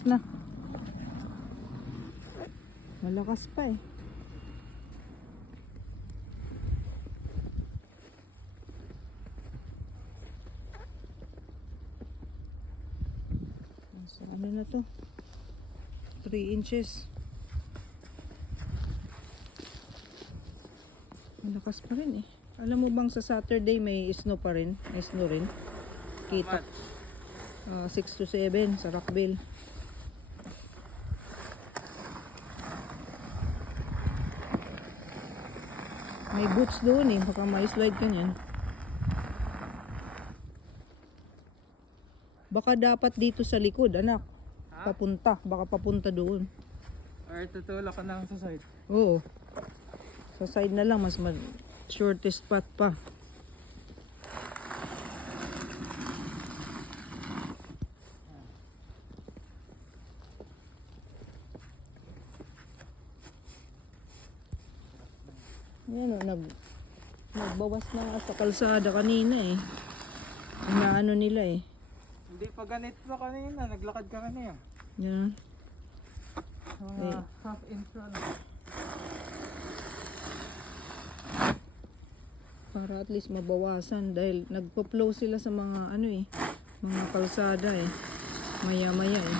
Na. Malakas pa eh. So, ano na to? 3 inches. Malakas pa rin eh. Alam mo bang sa Saturday may snow pa rin? May snow rin. Kita. 6 to 7 sa Rockville. May boots doon eh. Baka ma-slide ka niyan. Baka dapat dito sa likod, anak. Papunta. Baka papunta doon. Or tutulak ka lang sa side. Oo. Sa side na lang. Mas shortest path pa. Yan o. Nagbawas na nga sa kalsada kanina eh. Inaano nila eh. Hindi pa ganit pa kanina. Naglakad ka kanina. Yan. Mga half inch lang. Para at least mabawasan dahil nagpo-flow sila sa mga ano eh, mga kalsada eh. Maya-maya eh.